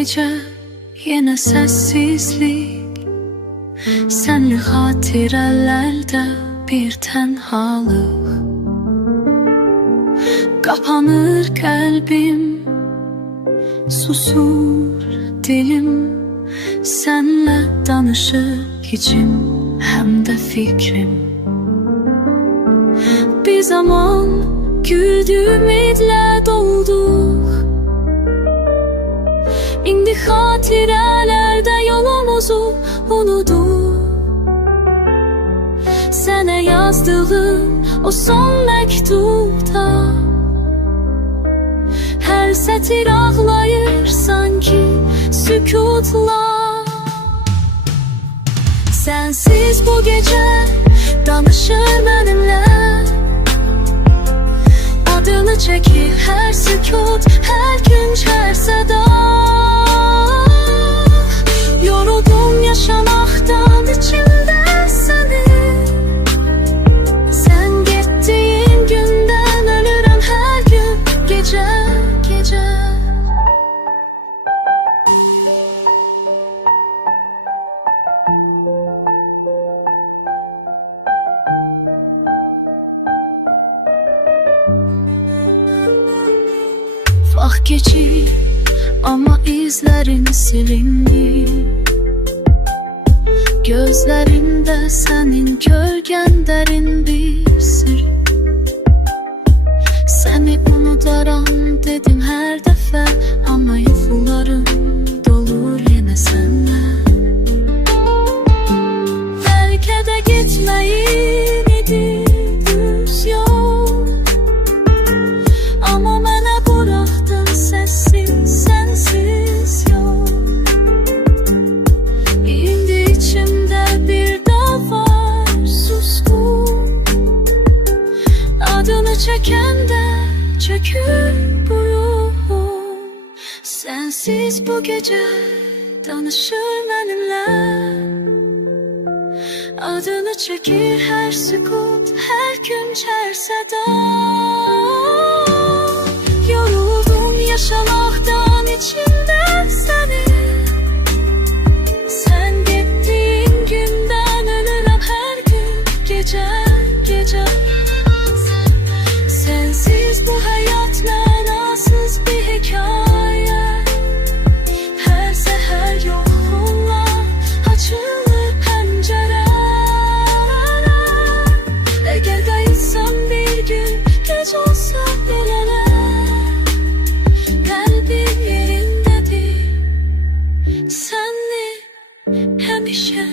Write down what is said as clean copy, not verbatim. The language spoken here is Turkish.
gece yine sessizlik, senli hatirelerde bir tenhalık. Kapanır kalbim, susur dilim, senle danışır içim hem de fikrim. Bir zaman güldü ümidle dolduk, İndi hatirelerde yolumuzu unuduk. Sana yazdığım o son mektupta her sətir ağlayır sanki sükutla. Sensiz bu gece danışır benimle, adını çekir her sükut, her gün her seda. Yoruldum yaşamaktan içimde seni, sen gittiğin günden ölürüm her gün gece gece. Vaxt geçir ama izlerin silinmi, gözlerimde senin gölgen derin bir sır. Seni unudaram dedim her defa ama yuxularım dolur yine senle. Belki de gitmeyin idi düz yol, ama mənə buraxdın sessiz, sensiz yol. İndi içimde bir dağ var suskun, adını çekende çökür bu ruhum. Sensiz bu gece danışır benimle, adını çekir her sükut, her gün her seda. Yoruldum yaşamaktan içimde seni, sen gittiğin günden ölürüm her gün gece gece. Sensiz bu hayat mənasız bir hikaye, her seher yolunla açılır pencere. Eğer kayıtsam bir gün geç olsa gelene, kalbim yerindedir senli hemişe.